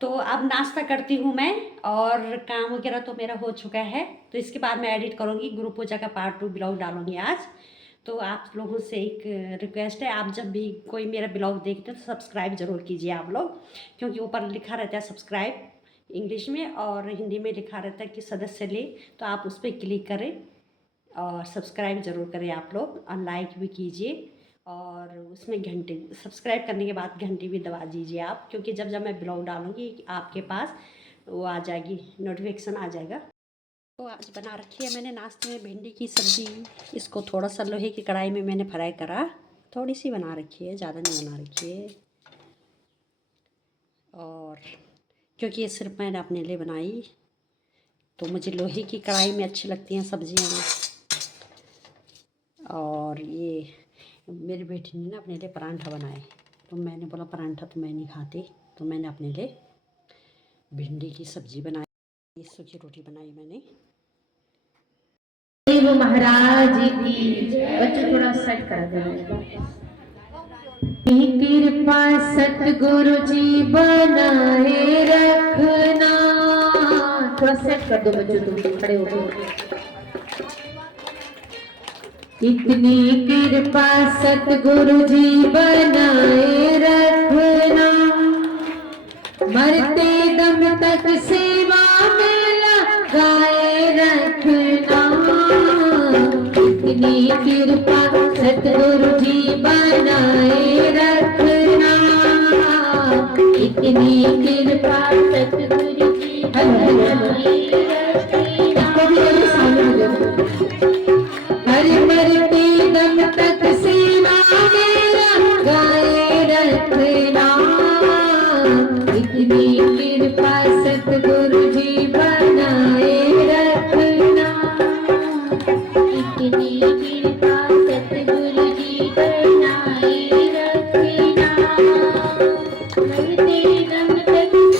तो अब नाश्ता करती हूँ मैं, और काम वगैरह तो मेरा हो चुका है। तो इसके बाद मैं एडिट करूँगी, गुरु पूजा का पार्ट 2 ब्लॉग डालूँगी आज। तो आप लोगों से एक रिक्वेस्ट है, आप जब भी कोई मेरा ब्लॉग देखते हैं तो सब्सक्राइब ज़रूर कीजिए आप लोग, क्योंकि ऊपर लिखा रहता है सब्सक्राइब इंग्लिश में, और हिंदी में लिखा रहता है कि सदस्य ले। तो आप उस पर क्लिक करें और सब्सक्राइब ज़रूर करें आप लोग, और लाइक भी कीजिए, और उसमें घंटे सब्सक्राइब करने के बाद घंटी भी दबा दीजिए आप, क्योंकि जब जब मैं ब्लॉग डालूँगी आपके पास वो आ जाएगी, नोटिफिकेशन आ जाएगा। तो आज बना रखी है मैंने नाश्ते में भिंडी की सब्ज़ी। इसको थोड़ा सा लोहे की कढ़ाई में मैंने फ्राई करा, थोड़ी सी बना रखी है, ज़्यादा नहीं बना रखी है। और क्योंकि ये सिर्फ मैंने अपने लिए बनाई, तो मुझे लोहे की कढ़ाई में अच्छी लगती हैं सब्जियाँ। और ये मेरी बेटी ने ना अपने लिए परांठा बनाए, तो मैंने बोला परांठा तो मैं नहीं खाती, तो मैंने अपने लिए भिंडी की सब्ज़ी बनाई, सूखी रोटी बनाई मैंने। देव महाराज की बच्चों थोड़ा सेट कर दो। कृपा सतगुरु जी बनाए रखना। थोड़ा सेट कर दो बच्चों, तुम खड़े हो गए। इतनी कृपा सतगुरु जी बनाए रखना, मरते दम तक सेवा में लगाए रखना। इतनी कृपा सतगुरु जी बनाए रखना, इतनी कृपा सतगुरु जी बनाए रखना। हर मरते दम तक सेवा में लगाए रखना। इतनी कृपा सतगुरु जी बनाए रखना, इतनी कृपा सतगुरु जी बनाए रखना। मरते दम तक सेवा में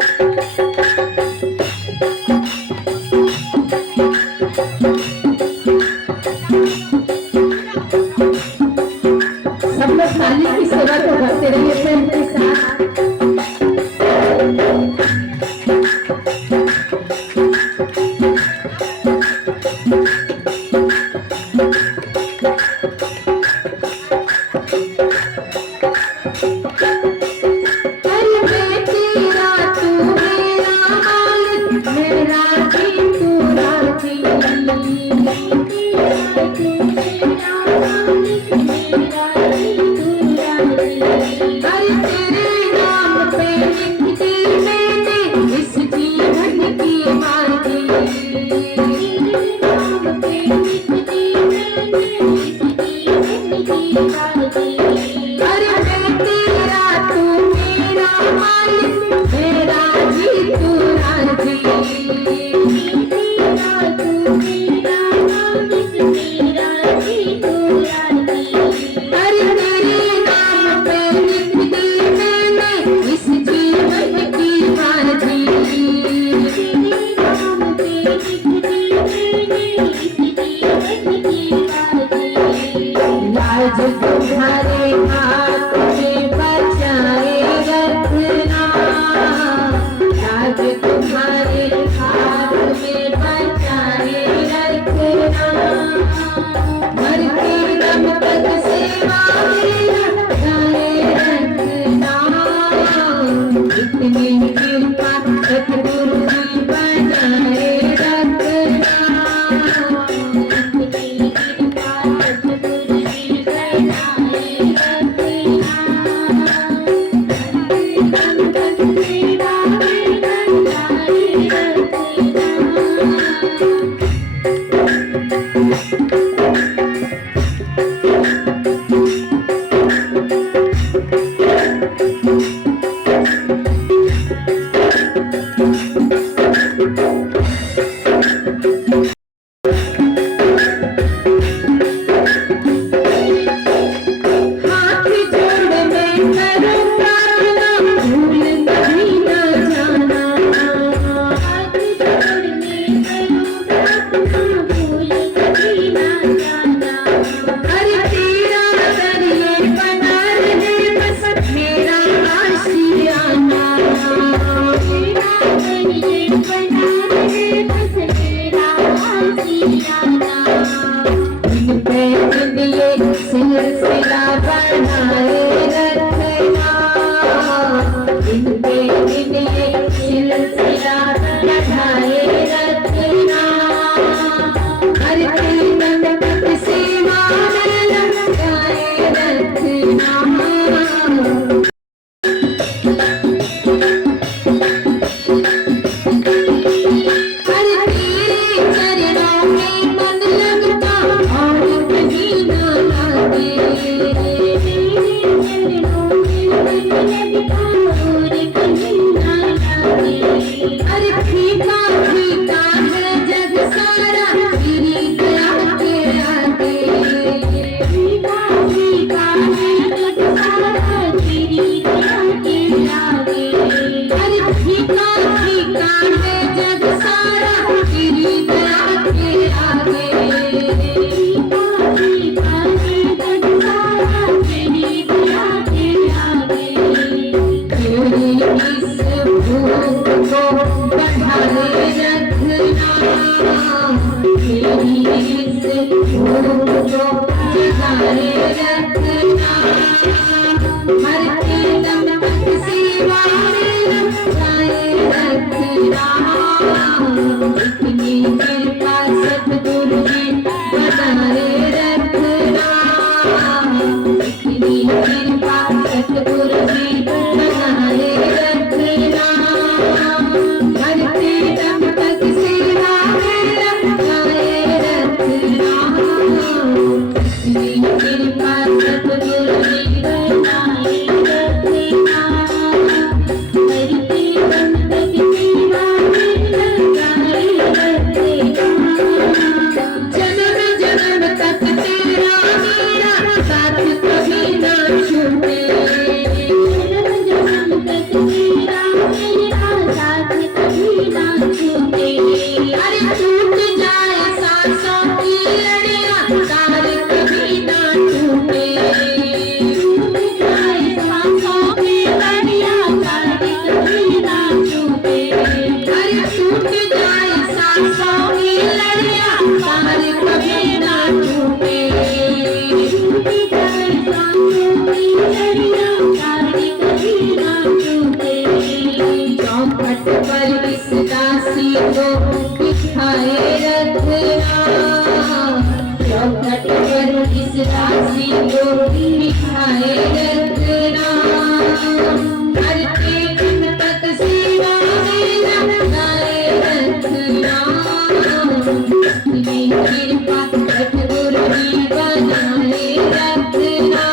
लगाए रखना। सब लोग थाली की सेवा तो करते रहिए प्रेम के साथ। तुम्हारे हाथ में बचाए रखना, आज तुम्हारे हाथ में बचाए रखना। मरते दम तक सेवा में लगाए रखना। इतनी कृपा सतगुरु जी बनाए रखना, इतनी कृपा सतगुरु जी बनाए रखना। लड़िया कार्तिक दीना टूटे। चौखट पर इस दासी को बिठाए रखना, चौखट पर इस दासी को बिठाए रखना। करते दिन तक सेवा में लगाए रखना। मेरी कृपा सतगुरु जी बनाए रखना।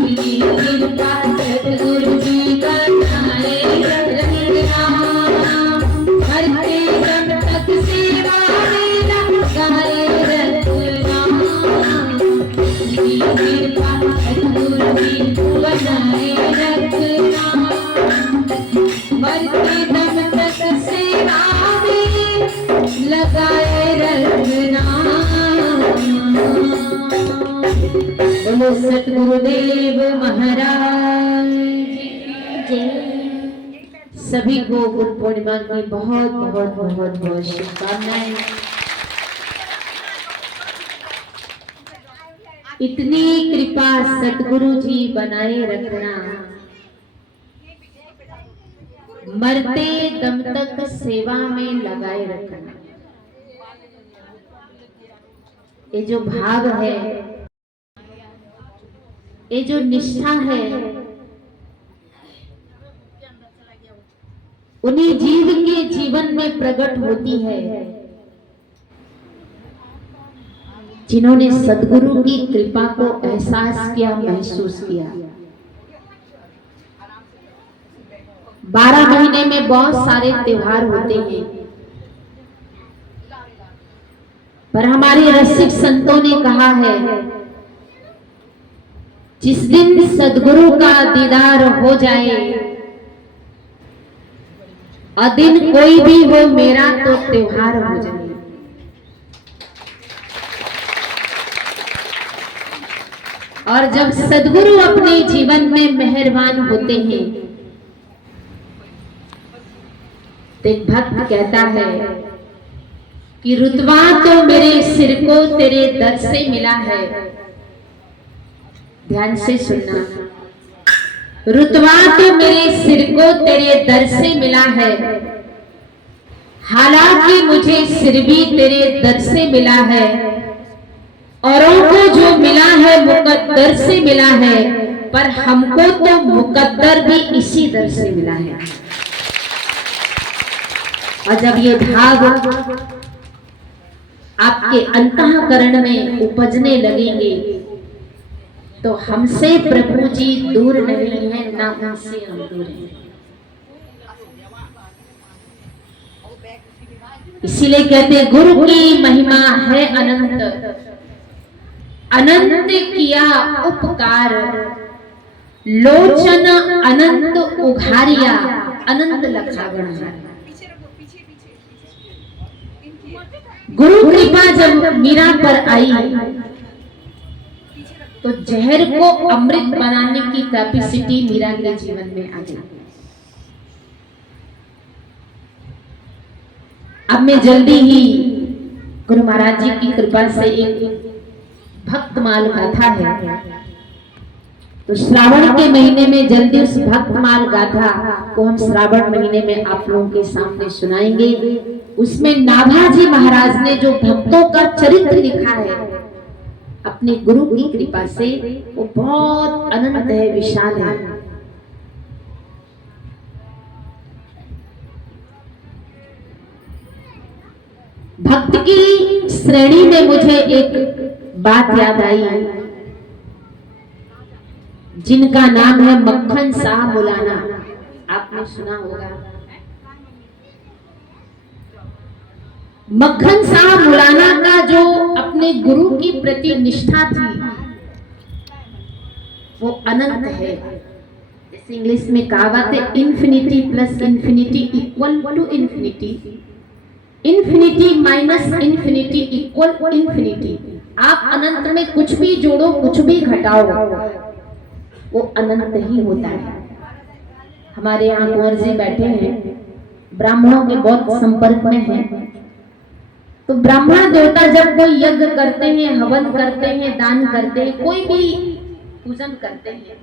मेरी कृपा सतगुरु जी बनाए रखना। करते दिन तक सेवा में लगाए रखना। मेरी कृपा सतगुरु जी बनाए रखना। मरते दम तक सेवा में लगाए रखना। बोलो सतगुरुदेव महाराज की जय। सभी को गुरु पूर्णिमा की बहुत बहुत बहुत बहुत शुभकामनाएं। इतनी कृपा सतगुरु जी बनाए रखना। मरते दम तक सेवा में लगाए रखना। ये जो भाव है, ये जो निष्ठा है, उन्हीं जीव के जीवन में प्रकट होती है जिन्होंने सद्गुरु की कृपा को एहसास किया, महसूस किया। 12 महीने में बहुत सारे त्योहार होते हैं, पर हमारे रसिक संतों ने कहा है जिस दिन सद्गुरु का दीदार हो जाए, और दिन कोई भी हो मेरा तो त्योहार हो जाए। और जब सद्गुरु अपने जीवन में मेहरबान होते हैं तो एक भक्त कहता है कि रुतबा तो मेरे सिर को तेरे दर से मिला है। ध्यान से सुनना, रुतबा तो मेरे सिर को तेरे दर से मिला है, हालांकि मुझे सिर भी तेरे दर से मिला है। औरों को जो मिला है मुकद्दर से मिला है, पर हमको तो मुकद्दर भी इसी दर से मिला है। और जब ये भाव आपके अंतःकरण में उपजने लगेंगे तो हमसे प्रभु जी दूर नहीं है, ना उनसे हम दूर हैं। इसीलिए कहते गुरु की महिमा है अनंत, अनंत किया उपकार, लोचन अनंत उघारिया, अनंत लखा गणहार। गुरु कृपा जब मीरा पर आई तो जहर को अमृत बनाने की कैपेसिटी मीरा के जीवन में आ गई। अब मैं जल्दी ही गुरु महाराज जी की कृपा से एक भक्तमाल गाथा है, तो श्रावण के महीने में जल्दी उस भक्तमाल गाथा को हम श्रावण महीने में आप लोगों के सामने सुनाएंगे। उसमें नाभाजी महाराज ने जो भक्तों का चरित्र लिखा है अपने गुरु की कृपा से, वो बहुत अनंत है, विशाल है। भक्त की श्रेणी में मुझे एक बात याद आई, जिनका नाम है मक्खन शाह मौलाना। आपने सुना होगा, मक्खन शाह मौलाना का जो अपने गुरु की प्रति निष्ठा थी वो अनंत है। जैसे इंग्लिश में कहावत है, infinity plus infinity equal to infinity, infinity minus infinity equal infinity. आप अनंत में कुछ भी जोड़ो, कुछ भी घटाओ, वो अनंत ही होता है। हमारे यहाँ कुंवर जी बैठे हैं, ब्राह्मणों के बहुत संपर्क में हैं, तो ब्राह्मण देवता जब कोई यज्ञ करते हैं, हवन करते हैं, दान करते हैं, कोई भी पूजन करते हैं।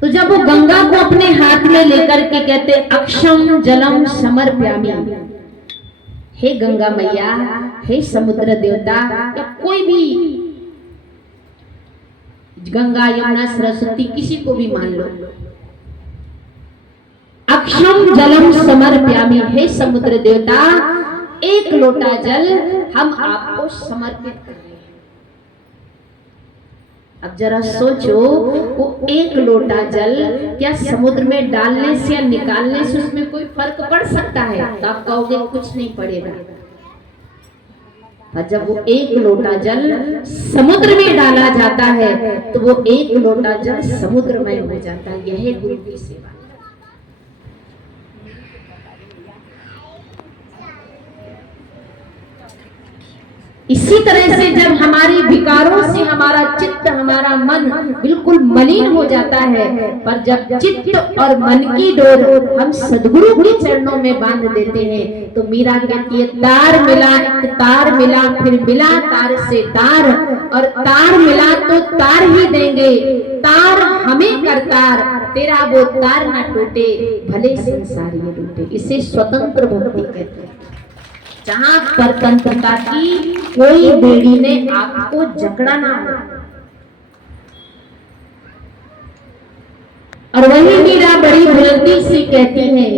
तो जब वो गंगा को अपने हाथ में लेकर के कहते अक्षम जलम समर्प्यामि, हे गंगा मैया, हे समुद्र देवता, या कोई भी, गंगा यमुना सरस्वती किसी को भी मान लो, अक्षम जलम समर्प्यामि, हे समुद्र देवता, एक लोटा जल हम आपको समर्पित कर रहे हैं। अब जरा सोचो, वो एक लोटा जल क्या समुद्र में डालने से या निकालने से उसमें कोई फर्क पड़ सकता है? तो आप कहोगे कुछ नहीं पड़ेगा। और जब वो एक लोटा जल समुद्र में डाला जाता है तो वो एक लोटा जल समुद्रमय हो जाता है। यह गुरु की सेवा। इसी तरह से जब हमारी विकारों से हमारा चित्त, हमारा मन बिल्कुल मलिन हो जाता है, पर जब चित्त और मन की डोर हम सद्गुरु के चरणों में बांध देते हैं तो मीरा कहती है तार मिला, एक तार मिला, फिर मिला तार से तार, और तार मिला तो तार ही देंगे, तार हमें कर तार, तेरा वो तार ना टूटे, भले संसार ये टूटे। इसे स्वतंत्र भक्ति कहते हैं, जहां परतंत्रता की कोई बेड़ी ने आपको जकड़ा ना हो। और वही मीरा बड़ी बुलंदी से कहती है,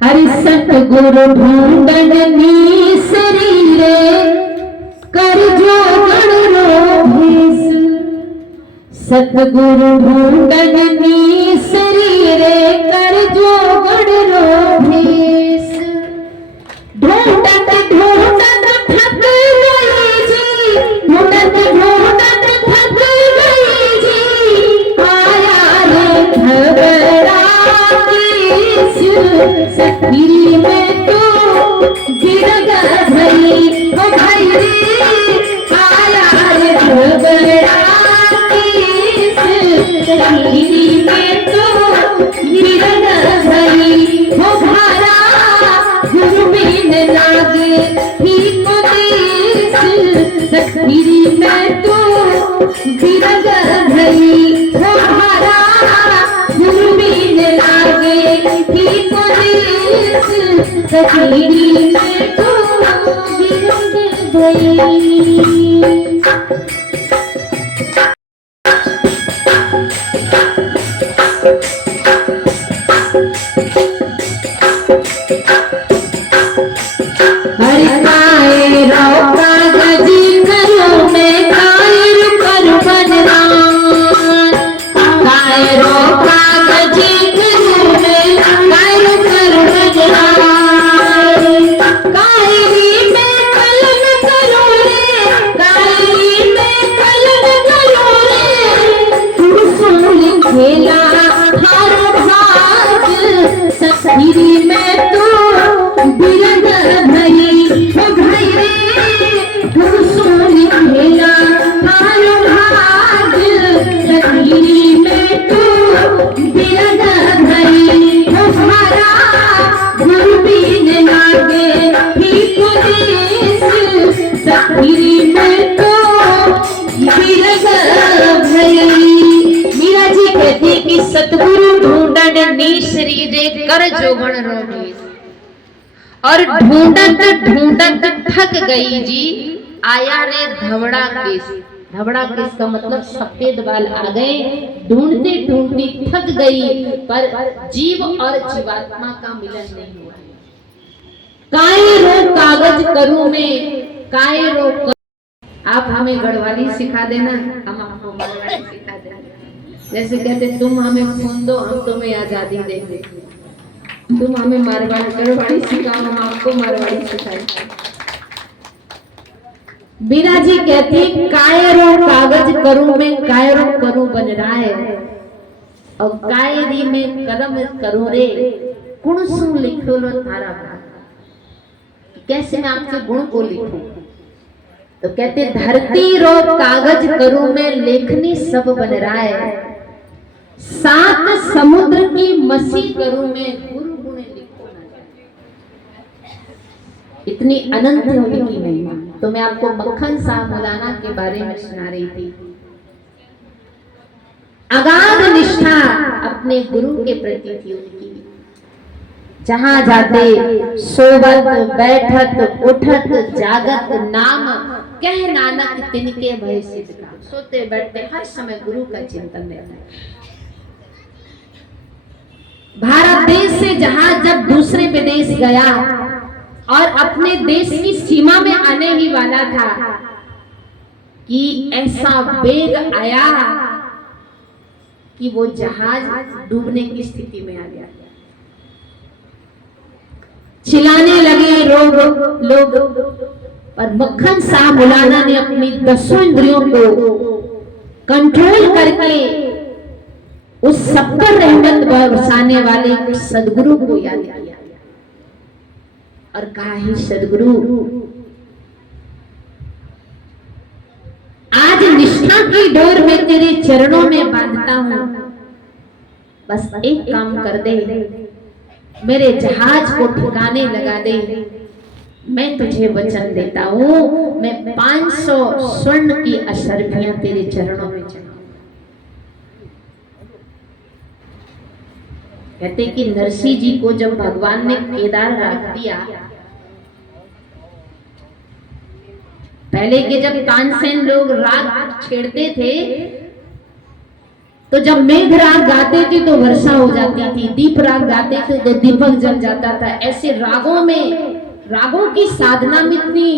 हरि सतगुरु ढूंढन नी शरीरे, कर जो गण रो भेस, सतगुरु ढूंढन नी शरीरे, कर जो गण रो भेस, ढूंढत ढूंढत थक गई जी, ढूंढत ढूंढत थक गई जी, आया रे घबरा के सखी में तो गिर गई, हो भाई रे आया रे घबरा के सखी में तो गिर गई, हो भारा गुरु बिन लागे ही को देश, सखी में तो गिर गई, हो भारा गुरु बिन लागे ही को देश, सखी में तो गिर गई। सतगुरु ढूंढन नी शरीरे, कर जोगण रोगी, और ढूंढत ढूंढत थक गई जी, आया रे धवड़ा केस। धवड़ा केस का मतलब सफेद बाल आ गए, ढूंढते ढूंढती थक गई, पर जीव और जीवात्मा का मिलन नहीं हुआ। काय रो कागज करूं मैं, काय रो आप हमें गढ़वाली सिखा देना, हम आपको मारवाड़ी सिखा देना। जैसे कहते तुम हमें खून दो, हम तुम्हें आजादी देंगे, तुम हमें मारवाड़ी सिखाओ, हम आपको मारवाड़ी सिखाएंगे। बीरा जी कहती कायरो कागज करूं मैं, कायरो करूं बन रहा है, और कायरी में कलम करूं रे, गुण सु लिखो लो थारा। कैसे मैं आपके गुण को लिखूं? तो कहते धरती रो कागज करूं मैं, लेखनी सब बन रहा है, सात समुद्र की मसी करूं मैं, गुरु गुण लिखो ना। इतनी अनंत होने की महिमा। तो मैं आपको मक्खन शाह मौलाना के बारे में सुना रही थी। अगाध निष्ठा अपने गुरु के प्रति थी उनकी। जहां जाते सोबत बैठत उठत जागत नाम कह नानक तिनके भय सिद्ध काम। सोते बैठते हर समय गुरु का चिंतन रहता है। भारत देश से जहां जब दूसरे विदेश गया और अपने देश की सीमा में आने ही वाला था कि ऐसा वेग आया कि वो जहाज डूबने की स्थिति में आ गया। चिल्लाने लगे लोग और मक्खन शाह मौलाना ने अपनी 10 इंद्रियों को कंट्रोल करके उस सब पर रहमत बरसाने वाले सदगुरु को याद किया और कहा, ही सदगुरु, आज निष्ठा की डोर में तेरे चरणों में बांधता हूं, बस एक काम कर दे, मेरे जहाज को ठिकाने लगा दे। मैं तुझे वचन देता हूं, मैं 500 स्वर्ण की अशर्फियां तेरे चरणों में चढ़ाऊंगा। कहते कि नरसिंह जी को जब भगवान ने केदार रख दिया, पहले के जब तानसेन लोग राग छेड़ते थे तो जब मेघ राग गाते थे तो वर्षा हो जाती थी, दीप राग गाते थे तो दीपक जल जाता था। ऐसे रागों में, रागों की साधना में इतनी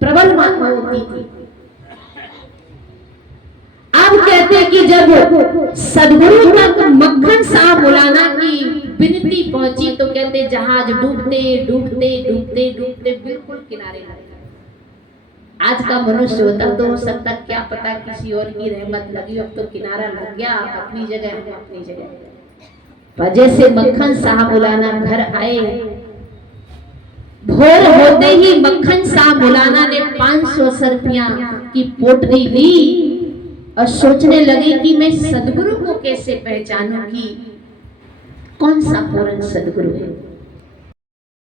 प्रबल मात्रा होती थी। अब कहते कि जब सदगुरु तक मक्खन शाह मौलाना की विनती पहुंची तो कहते जहाज डूबते डूबते डूबते डूबते बिल्कुल किनारे लगे। आज का मनुष्य होता तो हो सकता, क्या पता किसी और की रहमत लगी, अब तो किनारा लग गया, आप अपनी जगह, हम अपनी जगह। वजह से मक्खन शाह मौलाना घर आए, भोर होते ही मक्खन शाह मौलाना ने 500 सरफियां की पोटली ली और सोचने लगे कि मैं सदगुरु को कैसे पहचानूं कि कौन सा पूर्ण सदगुरु है।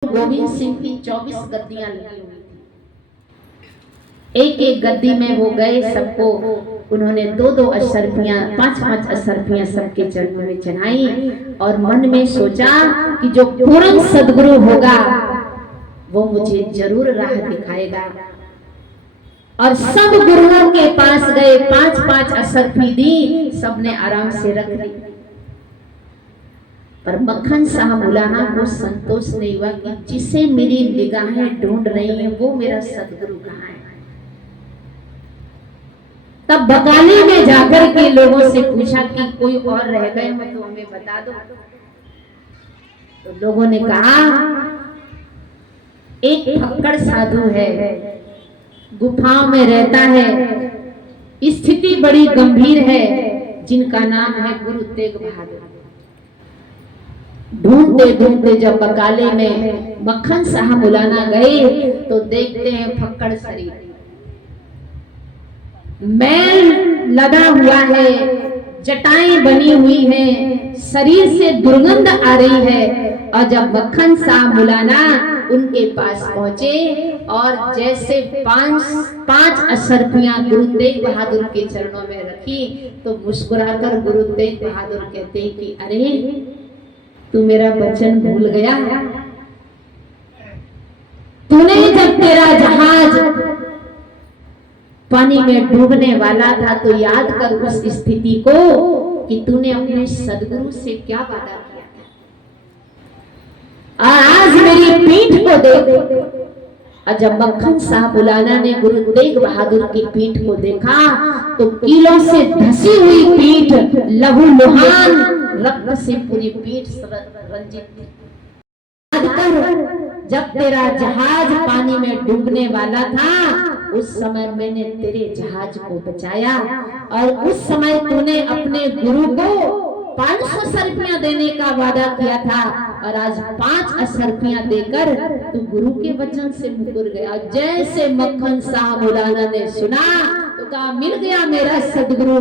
गोविंद सिंह की 24 गद्दियां लगी हुई, एक एक गद्दी में वो गए, सबको उन्होंने 2-2 अशर्फियां, 5-5 अशर्फियां सबके चरणों में चढ़ाई और मन में सोचा कि जो पूर्ण सदगुरु होगा वो मुझे जरूर राह दिखाएगा। और सब गुरुओं के पास गए, 5-5 अशर्फी दी, सबने आराम से रख ली। पर मक्खन शाह मौलाना को संतोष नहीं हुआ कि जिसे मेरी निगाहें ढूंढ रही हैं वो मेरा सदगुरु कहाँ है। तब बकाली में जाकर के लोगों से पूछा कि कोई और रह गए हो तो हमें बता दो। तो लोगों ने कहा, एक फक्कड़ साधु है, गुफाओं में रहता है, स्थिति बड़ी गंभीर है, जिनका नाम है गुरु तेग बहादुर। ढूंढते ढूंढते जब बकाले में मक्खन शाह मौलाना गए तो देखते हैं फक्कड़ शरीर, मैल लगा हुआ है, जटाएं बनी हुई हैं, शरीर से दुर्गंध आ रही है। और जब मक्खन शाह मौलाना उनके पास पहुंचे और जैसे 5 अशर्फियां गुरु तेग बहादुर के चरणों में रखी तो मुस्कुराकर गुरु तेग बहादुर कहते हैं कि अरे तू मेरा वचन भूल गया, तूने जब तेरा जहाज पानी में डूबने वाला था तो याद कर उस स्थिति को कि तूने अपने सदगुरु से क्या वादा किया था। और आज मेरी पीठ को देख। और जब मक्खन शाह मौलाना ने गुरु तेग बहादुर की पीठ को देखा तो कीलों से धसी हुई पीठ, लहूलुहान रक्त से पूरी पीठ रंजित थी। जब तेरा जहाज पानी में डूबने वाला था उस समय मैंने तेरे जहाज को बचाया और उस समय तूने अपने गुरु को 500 सरफियां देने का वादा किया था और आज 5 अशर्फियां देकर तू गुरु के वचन से मुकर गया। जैसे मक्खन शाह मौलाना ने सुना तो कहा, मिल गया मेरा सदगुरु,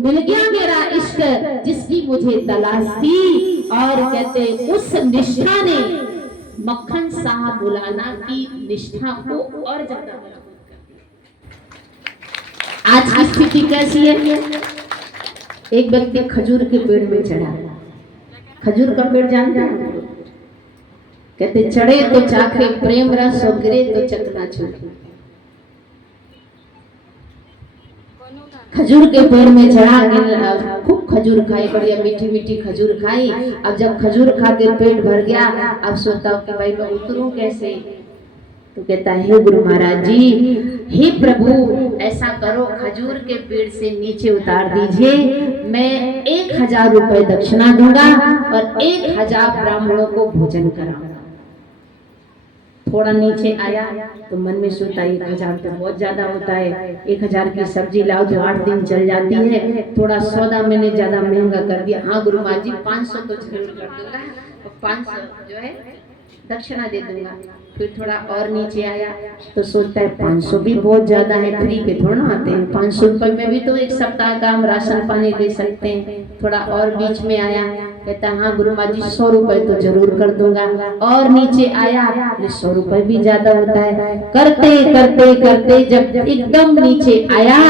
मिल गया मेरा इश्क जिसकी मुझे तलाश थी। और कहते उस निष्ठा ने मक्खन शाह मौलाना की निष्ठा को और ज्यादा आज की स्थिति कैसी है? एक व्यक्ति खजूर के पेड़ में चढ़ा, खजूर का पेड़ जानते हैं? कहते चढ़े तो चाखे प्रेम रस और गिरे तो चकनाचूर। खजूर के पेड़ में चढ़ा, खूब खजूर खाई, बढ़िया मीठी मीठी खजूर खाई। अब जब खजूर खा के पेट भर गया, अब सोचता हूँ कि भाई मैं उतरूं कैसे? तो कहता है हे गुरु महाराज जी, हे प्रभु ऐसा करो खजूर के पेड़ से नीचे उतार दीजिए, मैं 1000 रुपए दक्षिणा दूंगा और 1000 ब्राह्मणों को भोजन कराऊंगा। थोड़ा नीचे आया तो मन में सोचता 1000 तो बहुत ज्यादा होता है, 1000 की सब्जी लाओ तो 8 दिन चल जाती है, थोड़ा सौदा मैंने ज्यादा महंगा कर दिया। हाँ गुरु महाराज जी 500 तो जरूर कर दूंगा और 500 जो है दक्षिणा दे दूंगा। फिर थोड़ा और नीचे आया तो सोचता है 500 भी बहुत ज्यादा है, फ्री पे थोड़ा ना आते हैं, 500 रुपए में भी तो एक सप्ताह का हम राशन पानी दे सकते हैं। थोड़ा और बीच में आया, कहता हाँ गुरु महाराज जी 100 रुपए तो जरूर कर दूंगा। और नीचे आया, 100 रुपए भी ज्यादा होता है। करते करते करते जब एकदम नीचे आया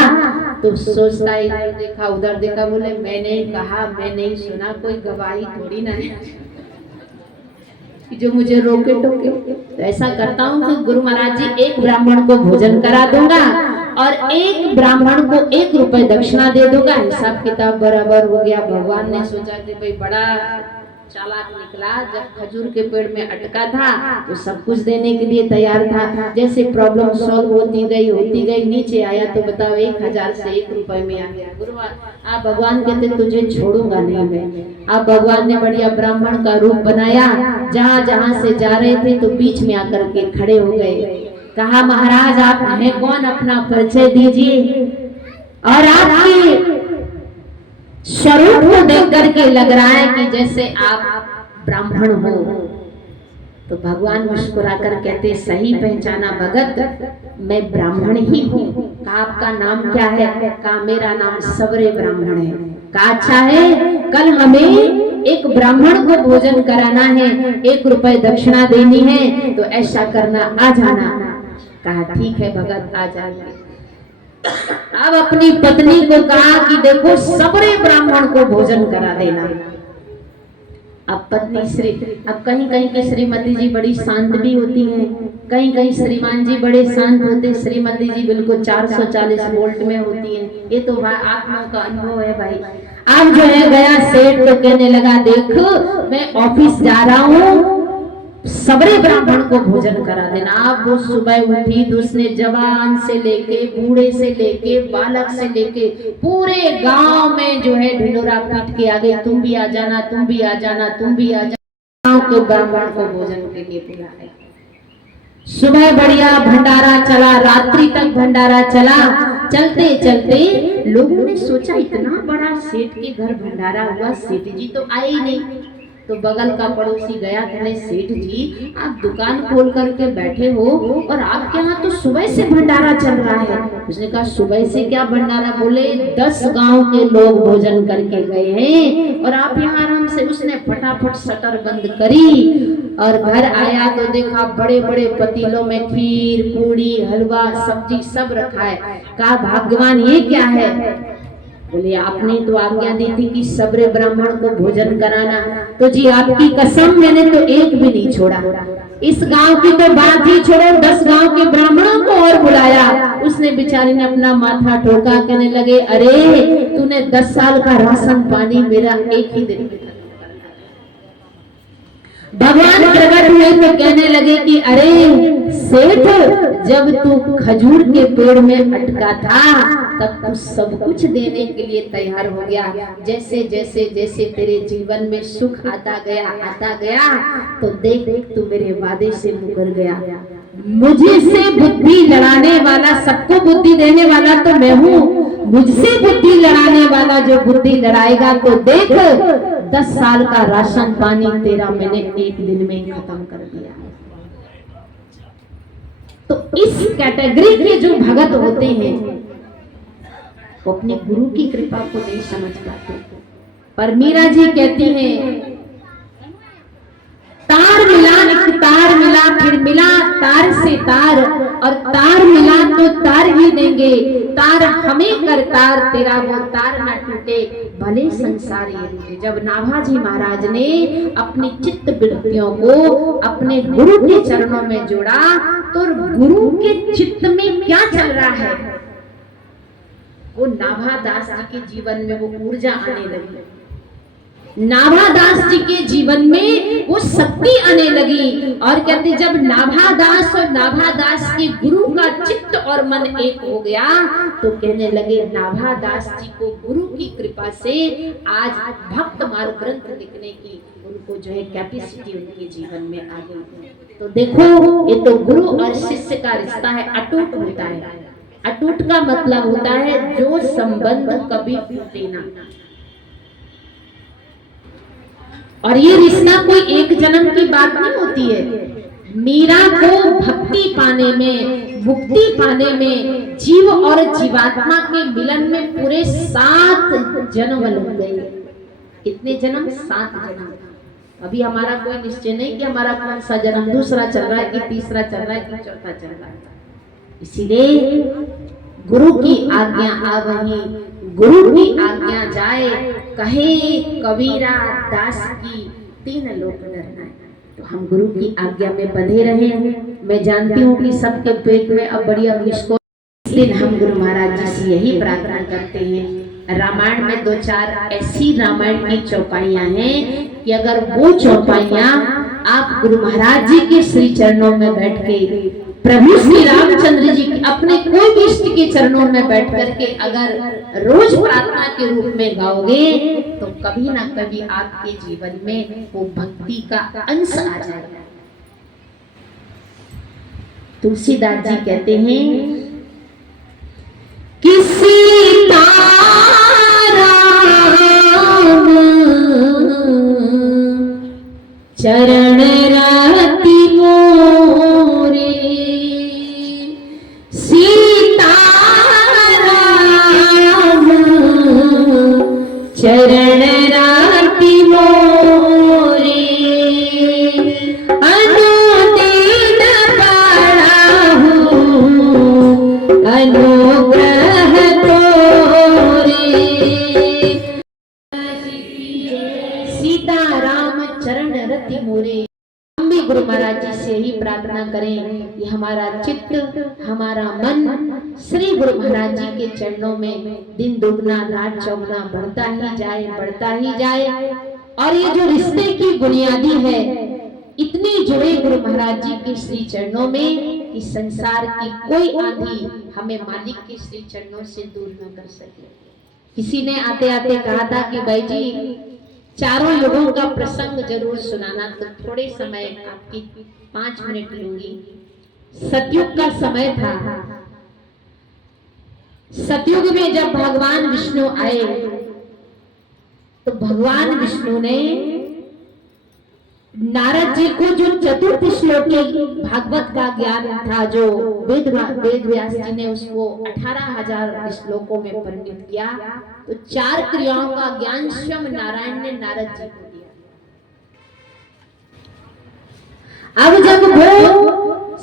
तो सोचता है इधर देखा उधर देखा, बोले मैंने कहा मैं नहीं सुना, कोई गवाही थोड़ी ना है जो मुझे रोके टोके। तो ऐसा करता हूँ कि गुरु महाराज जी एक ब्राह्मण को भोजन करा दूंगा और एक ब्राह्मण को 1 रुपए दक्षिणा दे दूंगा, हिसाब किताब बराबर हो गया। भगवान ने सोचा कि भाई बड़ा चालाक निकला, जब खजूर के पेड़ में अटका था तो सब कुछ देने के लिए तैयार था। जैसे प्रॉब्लम सॉल्व होती गई नीचे आया तो बताओ 1000 से 1 रुपए में आ गया। गुरु आप भगवान कहते तुझे छोड़ूंगा नहीं मैं। आप भगवान ने बढ़िया ब्राह्मण का रूप बनाया, जहाँ जहाँ से जा रहे थे तो बीच में आकर के खड़े हो गए। कहा महाराज आप हैं कौन, अपना परिचय दीजिए। और आपकी स्वरूप को देख करके लग रहा है कि जैसे आप ब्राह्मण हो। तो भगवान मुस्कुरा कर कहते सही पहचाना भगत, मैं ब्राह्मण ही हूँ। कहा आपका नाम क्या है? कहा मेरा नाम सबरे ब्राह्मण है। कहा अच्छा है, कल हमें एक ब्राह्मण को भोजन कराना है, 1 रुपए दक्षिणा देनी है, तो ऐसा करना आ जाना। कहा ठीक है भगत आ जाएंगे। अब अपनी पत्नी को कहा कि देखो सबरे ब्राह्मण को भोजन करा देना। अब पत्नी अब कहीं कहीं की श्रीमती जी बड़ी शांत भी होती हैं, कहीं कहीं श्रीमान जी बड़े शांत होते, श्रीमती जी बिल्कुल 440 वोल्ट में होती हैं। ये तो आप लोगों का अनुभव है भाई। अब जो है गया सेठ तो कहने लगा देख मैं ऑफिस जा रहा हूँ, सबरे ब्राह्मण को भोजन करा देना। आप वो सुबह उठी तो उसने जवान से लेके बूढ़े से लेके बालक से लेके पूरे गांव में जो है ढिंडोरा पीट के आ गई, तुम भी आ जाना तुम भी आ जाना तुम भी आ जाना। गांव के ब्राह्मण को भोजन के लिए बुलाया। सुबह बढ़िया भंडारा चला, रात्रि तक भंडारा चला। चलते चलते लोगों ने सोचा इतना बड़ा सेठ के घर भंडारा हुआ, सेठ जी तो आए ही नहीं। तो बगल का पड़ोसी गया, कहने सेठ जी आप दुकान खोल करके बैठे हो और आपके यहाँ तो सुबह से भंडारा चल रहा है। उसने कहा सुबह से क्या भंडारा? बोले 10 गांव के लोग भोजन करके गए हैं और आप यहाँ आराम से। उसने फटाफट शटर बंद करी और घर आया तो देखा बड़े बड़े पतीलों में खीर पूड़ी हलवा सब्जी सब रखा है। कहा भगवान ये क्या है? बोले आपने तो आज्ञा दी थी कि सबरे ब्राह्मण को भोजन कराना, तो जी आपकी कसम मैंने तो एक भी नहीं छोड़ा। इस गांव की तो बात ही छोड़ो, 10 गांव के ब्राह्मणों को और बुलाया। उसने बेचारी ने अपना माथा ठोका, कहने लगे अरे तूने 10 साल का राशन पानी मेरा एक ही दिन। भगवान प्रकट हुए तो कहने लगे कि अरे सेठ जब तू खजूर के पेड़ में अटका था तब तू सब कुछ देने के लिए तैयार हो गया। जैसे जैसे जैसे तेरे जीवन में सुख आता गया तो देख तू मेरे वादे से मुकर गया। मुझे से बुद्धि लड़ाने वाला, सबको बुद्धि देने वाला तो मैं हूँ। मुझसे बुद्धि लड़ाने वाला जो बुद्धि लड़ाएगा तो देख 10 साल का राशन पानी तेरा मैंने एक दिन में ही खत्म कर दिया। तो इस कैटेगरी के जो भगत होते हैं वो अपने गुरु की कृपा को नहीं समझ पाते। पर मीरा जी कहती हैं तार मिला एक तार मिला, फिर मिला तार से तार, और तार मिला तो तार ही देंगे, तार हमें कर तार, तेरा वो तार न टूटे भले संसार ये टूटे। जब नाभाजी महाराज ने अपनी चित्त वृत्तियों को अपने गुरु के चरणों में जोड़ा, तो गुरु के चित्त में क्या चल रहा है, वो नाभादास जी के जीवन में वो ऊर्जा आने लगी, नाभादास जी के जीवन में वो शक्ति आने लगी। और कहते जब नाभादास और नाभादास के गुरु का चित्त और मन एक हो गया, तो कहने लगे नाभादास जी को गुरु की कृपा से आज भक्त मार्ग ग्रंथ लिखने की उनको जो है कैपेसिटी उनके जीवन में आ गई। तो देखो, ये तो गुरु और शिष्य का रिश्ता है, अटूट होता है। अटूट का मतलब होता है जो संबंध कभी टूटे ना। और ये रिश्ता कोई एक जन्म की बात नहीं होती है। मीरा को भक्ति पाने में, मुक्ति पाने में, जीव और जीवात्मा के मिलन में पूरे 7 जन्म लग गए। कितने जन्म? 7 जन्म। अभी हमारा कोई निश्चय नहीं कि हमारा कौन सा जन्म दूसरा चल रहा है कि तीसरा चल रहा है कि चौथा चल रहा है। इसीलिए गुरु की आज्ञा आ रही, गुरु की आज्ञा जाए, कहे कबीरा दास की 3 लोक डरना। तो हम गुरु की आज्ञा में बंधे रहे। मैं जानती हूँ कि सबके पेट में अब बढ़िया विश्व। इस दिन हम गुरु महाराज जी से यही प्रार्थना करते हैं। रामायण में 2-4 ऐसी रामायण की चौपाइयां हैं कि अगर वो चौपाइयां आप गुरु महाराज जी के श्री चरणों में बैठ के, प्रभु श्री रामचंद्र जी के अपने कोई भी इष्ट के चरणों में बैठ करके अगर रोज प्रार्थना के रूप में गाओगे, तो कभी ना कभी आपके जीवन में वो भक्ति का अंश आ जाएगा। तुलसीदास जी कहते हैं कि सीताराम चरण रति मोरे, चरण राति मोरे, अनुदीन पढ़ाहूं अनुग्रह तोरे। सीताराम चरण रति मोरे। हम भी गुरु महाराज जी से ही प्रार्थना करें कि हमारा चित्त, हमारा मन श्री गुरु महाराज जी के चरणों में दिन दुगना रात चौगुना बढ़ता ही जाए, बढ़ता ही जाए। और ये जो रिश्ते की बुनियादी है, इतने जुड़े गुरु महाराज जी के श्री चरणों में कि संसार की कोई आंधी हमें मालिक के श्री चरणों से दूर न कर सके। किसी ने आते आते कहा था कि भाई जी 4 युगों का प्रसंग जरूर सुनाना, तो थोड़े समय आपकी 5 मिनट लूंगी। सतयुग का समय था। सतयुग में जब भगवान विष्णु आए, तो भगवान विष्णु ने नारद जी को जो चतुर्थ श्लोकी भागवत का ज्ञान था, जो वेद व्यास जी ने उसको 18,000 श्लोकों में परिणित किया, तो 4 क्रियाओं का ज्ञान स्वयं नारायण ने नारद जी को दिया। अब जब वो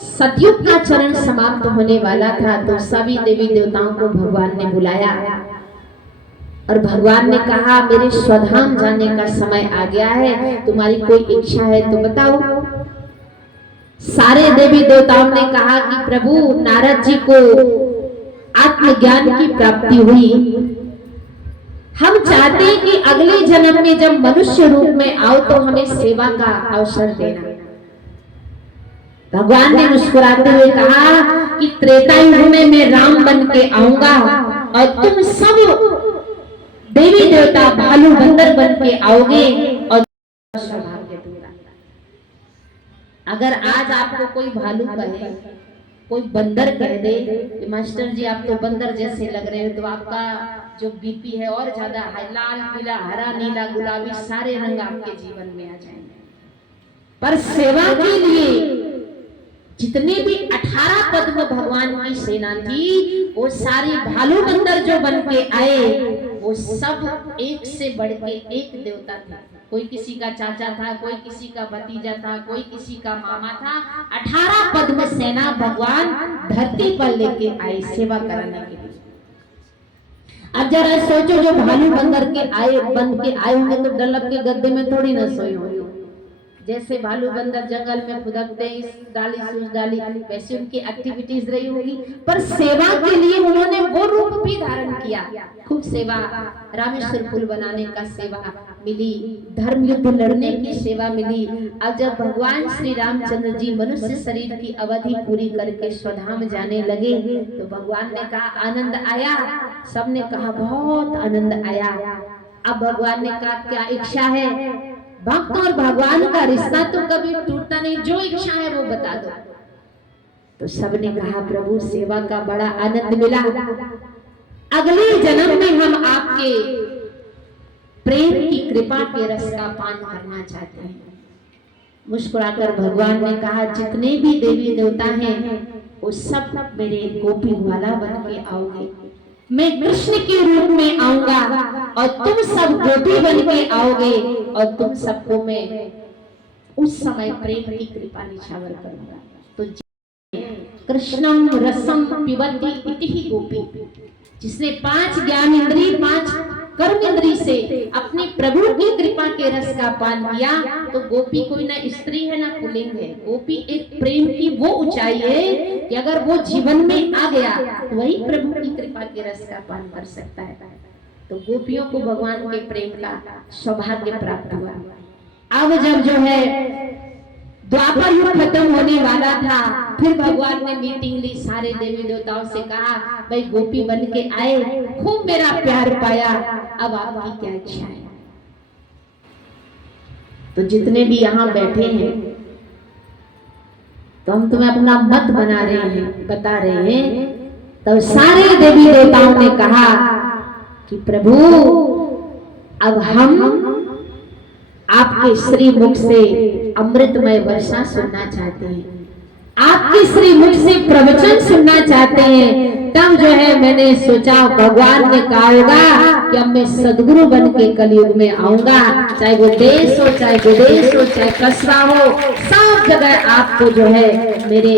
सतयुग का चरण समाप्त होने वाला था, तो सभी देवी देवताओं को भगवान ने बुलाया और भगवान ने कहा मेरे स्वधाम जाने का समय आ गया है, तुम्हारी कोई इच्छा है तो बताओ। सारे देवी देवताओं ने कहा कि प्रभु नारद जी को आत्मज्ञान की प्राप्ति हुई, हम चाहते हैं कि अगले जन्म में जब मनुष्य रूप में आओ तो हमें सेवा का अवसर देना। भगवान ने मुस्कुराते हुए कहा कि त्रेता युग में मैं राम बन के आऊंगा और तुम सब देवी देवता भालू बंदर बन के आओगे और सौभाग्य दूंगा। अगर आज आपको कोई भालू कहे, कोई बंदर कह दे कि मास्टर जी आप तो बंदर जैसे लग रहे हो, तो आपका जो बीपी है और ज्यादा है, लाल पीला हरा नीला गुलाबी सारे रंग आपके जीवन में आ जाएंगे। पर सेवा के लिए जितने भी 18 पद्म भगवान की सेना थी, वो सारी भालू बंदर जो बन के आए, वो सब एक से बढ़ के एक देवता थे। कोई किसी का चाचा था, कोई किसी का भतीजा था, कोई किसी का मामा था। 18 पद में सेना भगवान धरती पर लेके आए सेवा करने के लिए। अब जरा सोचो, जो भालू बंदर के आए बन के आए होंगे तो डलक के गद्दे में थोड़ी ना सोए होंगे। जैसे भालू बंदर जंगल में फुदकते इस डाली से उस डाली, वैसे उनकी एक्टिविटीज रही होगी, पर सेवा के लिए उन्होंने वो रूप भी धारण किया। खूब सेवा, रामेश्वर पुल बनाने का सेवा मिली, धर्म युद्ध लड़ने की सेवा मिली। अब जब भगवान श्री रामचंद्र जी मनुष्य शरीर की अवधि पूरी करके स्वधाम जाने लगे तो भगवान ने कहा आनंद आया, सबने कहा बहुत आनंद आया। अब भगवान ने कहा क्या इच्छा है? भक्त और भगवान का रिश्ता तो कभी टूटता नहीं, जो इच्छा है वो बता दो। तो सबने कहा प्रभु सेवा का बड़ा आनंद मिला, अगले जन्म में हम आपके प्रेम की कृपा के रस का पान करना चाहते हैं। मुस्कुराकर भगवान ने कहा जितने भी देवी देवता हैं वो सब मेरे गोपी ग्वाला बन के आओगे, मैं कृष्ण के रूप में आऊंगा और तुम सब गोपी बन के आओगे और तुम सबको मैं उस समय प्रेम की कृपा निछावर करूंगा। तो कृष्णम रसम पिबती इति ही गोपी, जिसने 5 ज्ञान इंद्री 5 कर्म इंद्री से अपने प्रभु की कृपा के रस का पान किया, तो गोपी कोई ना स्त्री है ना पुल्लिंग है, गोपी एक प्रेम की वो ऊंचाई है कि अगर वो जीवन में आ गया तो वही प्रभु की कृपा के रस का पान कर सकता है। तो गोपियों को भगवान के प्रेम का सौभाग्य प्राप्त हुआ। अब जब जो है द्वापर युग खत्म होने वाला था, फिर भगवान ने मीटिंग ली, सारे देवी देवताओं से कहा भाई गोपी बन के आए, खूब मेरा प्यार पाया, अब आपकी क्या इच्छा है? तो जितने भी यहाँ बैठे हैं तो हम तुम्हें अपना मत बना रहे हैं, बता रहे हैं। तो सारे देवी देवताओं ने कहा कि प्रभु अब हम आपके श्री मुख से अमृतमय वर्षा सुनना चाहते हैं, आपके श्री मुख से प्रवचन सुनना चाहते हैं। तब जो है मैंने सोचा भगवान ने कहा होगा कि अब मैं सदगुरु बन के कलयुग में आऊंगा, चाहे वो देश हो, चाहे विदेश हो, चाहे कस्बा हो, सब जगह आपको जो है मेरे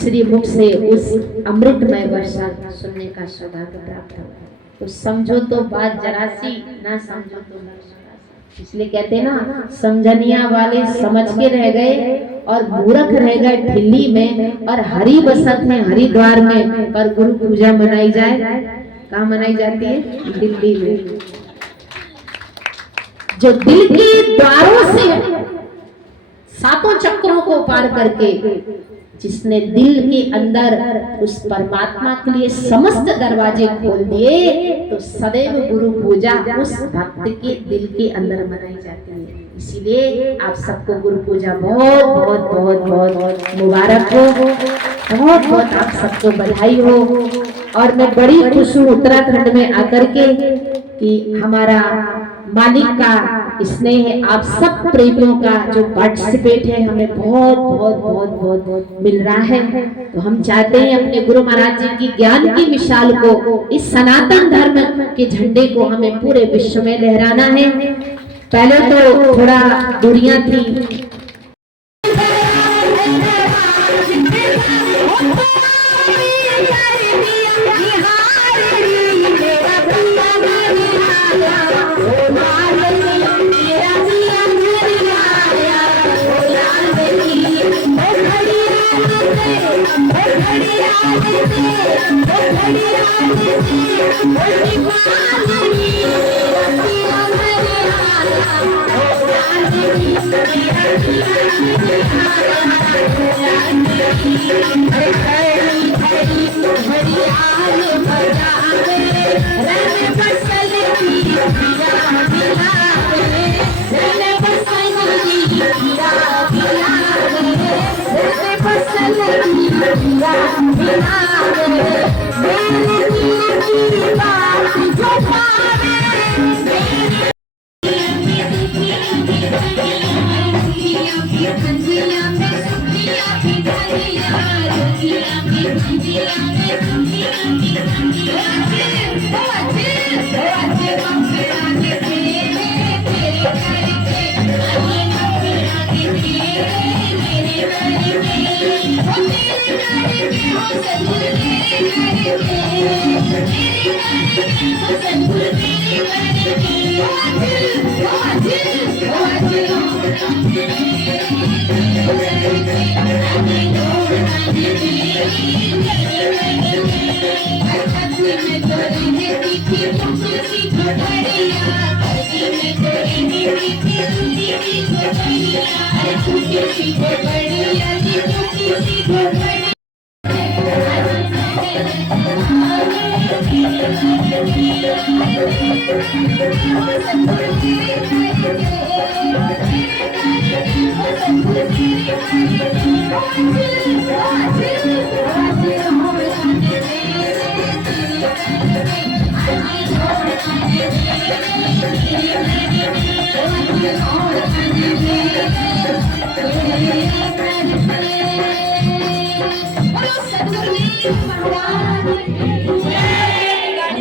श्री मुख से उस अमृतमय वर्षा सुनने का सौभाग्य प्राप्त होगा। तो समझो तो बात जरा सी, ना समझो तो इसलिए कहते हैं ना समझनिया वाले समझ के रह गए और मूर्ख रह गए दिल्ली में, और हरि बसत में हरिद्वार में, पर गुरु पूजा मनाई जाए कहाँ मनाई जाती है? दिल्ली में। जो दिल के द्वारों से 7 चक्रों को पार करके जिसने दिल के अंदर उस परमात्मा के लिए समस्त दरवाजे खोल दिए, तो सदैव गुरु पूजा उस भक्त के दिल के अंदर मनाई जाती है। इसीलिए आप सबको गुरु पूजा बहुत बहुत बहुत बहुत मुबारक हो, बहुत बहुत आप सबको बधाई हो। और मैं बड़ी खुश हूँ उत्तराखंड में आकर के कि हमारा मालिक का स्नेह, आप सब प्रेमियों का जो पार्टिसिपेट है हमें बहुत बहुत बहुत बहुत मिल रहा है। तो हम चाहते हैं अपने गुरु महाराज जी की ज्ञान की मिसाल को, इस सनातन धर्म के झंडे को हमें पूरे विश्व में लहराना है। पहले तो थोड़ा दूरियां थी,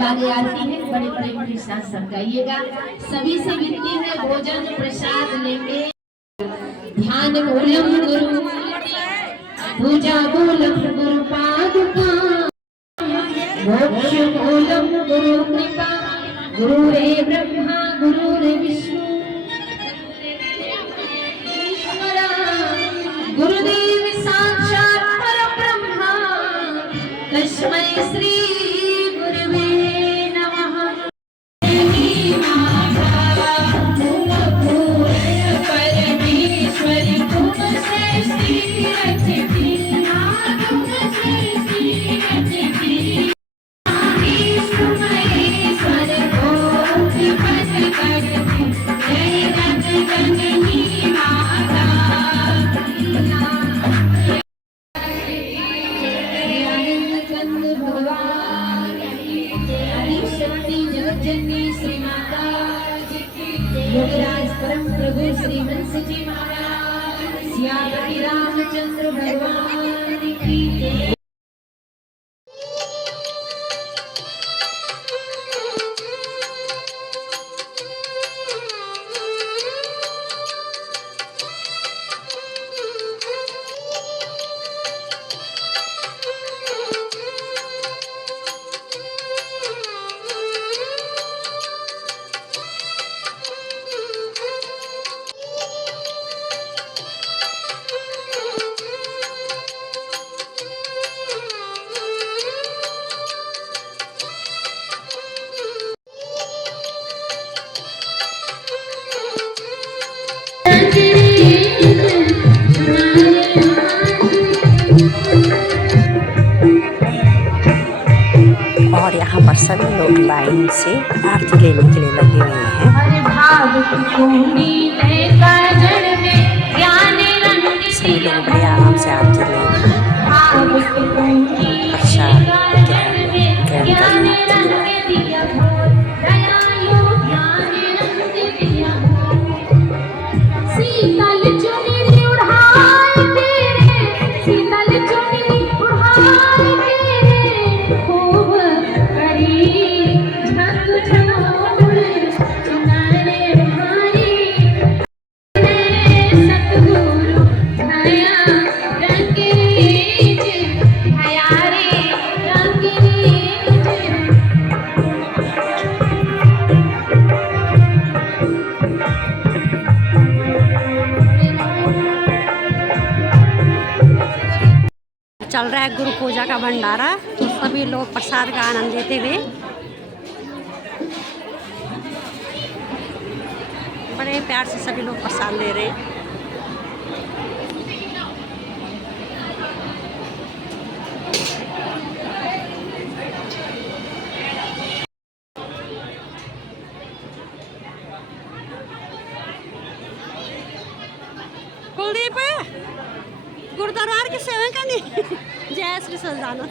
आगे आती है, बड़े प्रेम के साथ सब गाइएगा। सभी से विनती है, भोजन प्रसाद लेंगे। ध्यान मूलम गुरु पूजा मूलम गुरु पादुका मोक्ष मूलम गुरु कृपा गुरुरे ब्रह्मा गुरुरे विष्णु गुरुदेव साक्षात् परब्रह्मा तस्मै श्री गुरुवे नमः। योगराज परम प्रभु श्री हंस जी महाराज सियापति रामचंद्र भगवान की जय। और यहाँ पर सभी लोग लाइन से आरती लेने के लिए लगे हुए हैं। सभी लोग बड़े आराम से आरती लेंगे। प्रसाद ग्रहण करना। चल रहा है गुरु पूजा का भंडारा, तो सभी लोग प्रसाद का आनंद लेते हुए बड़े प्यार से सभी लोग प्रसाद ले रहे हैं। कुलदीप गुरुद्वार की सेवा करनी। जय श्री सजाना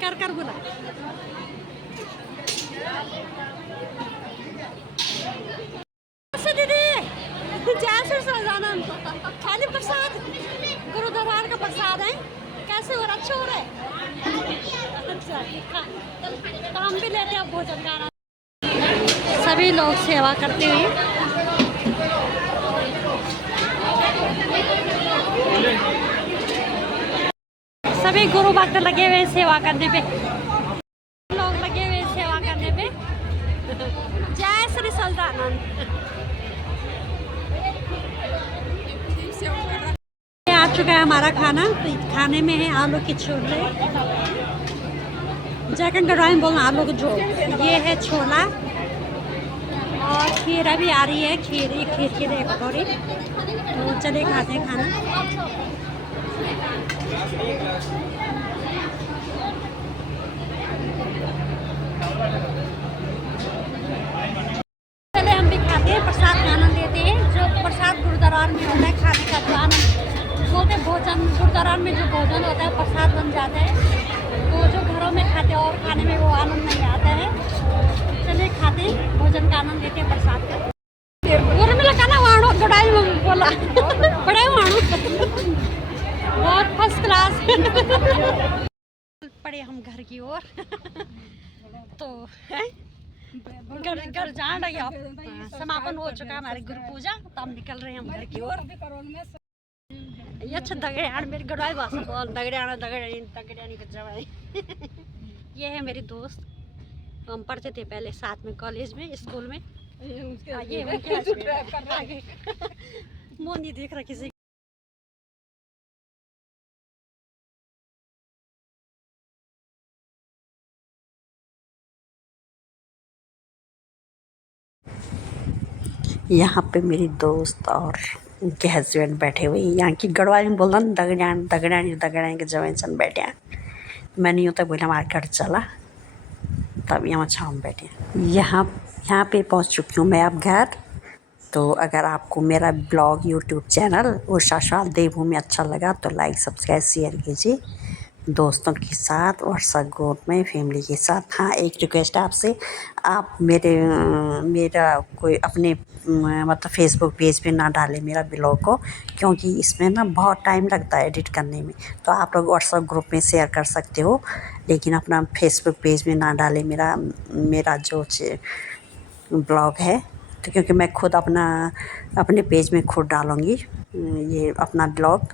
कर कर बोला। दीदी जय श्री सजाना खाली प्रसाद गुरुद्वार का प्रसाद है। कैसे हो रहा? अच्छा हो रहा है। अच्छा तो हम भी लेते हैं भोजन का। सभी लोग सेवा करते हुए सभी गुरु भक्त लगे हुए हैं सेवा करने पे, लोग लगे हुए हैं सेवा करने पे। जय श्री सल्दानंद। आ चुका है हमारा खाना। तो खाने में है आलू के छोले, जैकन गढ़वाई बोलना आलू के झोल। ये है छोला और खीर अभी आ रही है, खीर की कटोरी। तो चले खाते हैं खाना। चले हम भी खाते हैं, प्रसाद का आनंद लेते हैं। जो प्रसाद गुरुद्वारा में होता है खाने का जो आनंद बोलते हैं, भोजन गुरुद्वारा में जो भोजन होता है प्रसाद बन जाता है। तो जो घरों में खाते हैं और खाने में वो आनंद नहीं आता है। चलिए खाते हैं, भोजन का आनंद लेते हैं प्रसाद का। वाणो गड़ाई में बोला बड़े वाणो बहुत फर्स्ट क्लास। पड़े हम घर की ओर। तो घर जान रही अब समापन हो चुका है हमारी गुरु पूजा। तो हम निकल रहे हैं हम घर की ओर। ये अच्छा दगड़ियाण मेरी गड़वाई भाषा बोल दगड़ियाण दगड़ियानी का जवाई। ये है मेरी दोस्त, हम पढ़ते थे पहले साथ में कॉलेज में स्कूल में। ये आगे मुँह नहीं देख रहा किसी। यहाँ पे मेरी दोस्त और उनके हस्बैंड बैठे हुए हैं। यहाँ की गढ़वाली में बोल रहा दगड़ियाँ के जवान सन बैठे हैं। मैंने यूँ तो बोला हमारे घर चला, तब यहाँ छाँव में बैठे हैं। यहाँ पे पहुँच चुकी हूँ मैं अब घर। तो अगर आपको मेरा ब्लॉग यूट्यूब चैनल उषा शाल देवभूमि अच्छा लगा तो लाइक सब्सक्राइब शेयर कीजिए दोस्तों के साथ, व्हाट्सएप ग्रुप में फैमिली के साथ। हाँ, एक रिक्वेस्ट है आपसे, आप मेरा कोई अपने मतलब फेसबुक पेज पे ना डालें मेरा ब्लॉग को, क्योंकि इसमें ना बहुत टाइम लगता है एडिट करने में। तो आप लोग व्हाट्सएप ग्रुप में शेयर कर सकते हो, लेकिन अपना फेसबुक पेज में ना डालें मेरा जो ब्लॉग है। तो क्योंकि मैं खुद अपने पेज में खुद डालूँगी ये अपना ब्लॉग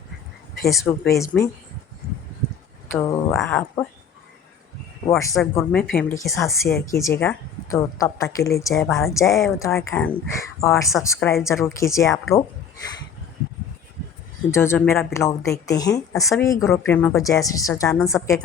फेसबुक पेज में। तो आप व्हाट्सएप ग्रुप में फैमिली के साथ शेयर कीजिएगा। तो तब तक के लिए जय भारत, जय उत्तराखंड। और सब्सक्राइब ज़रूर कीजिए आप लोग जो मेरा ब्लॉग देखते हैं। सभी ग्रुप प्रेमियों को जय श्री सच्चिदानंद। सबके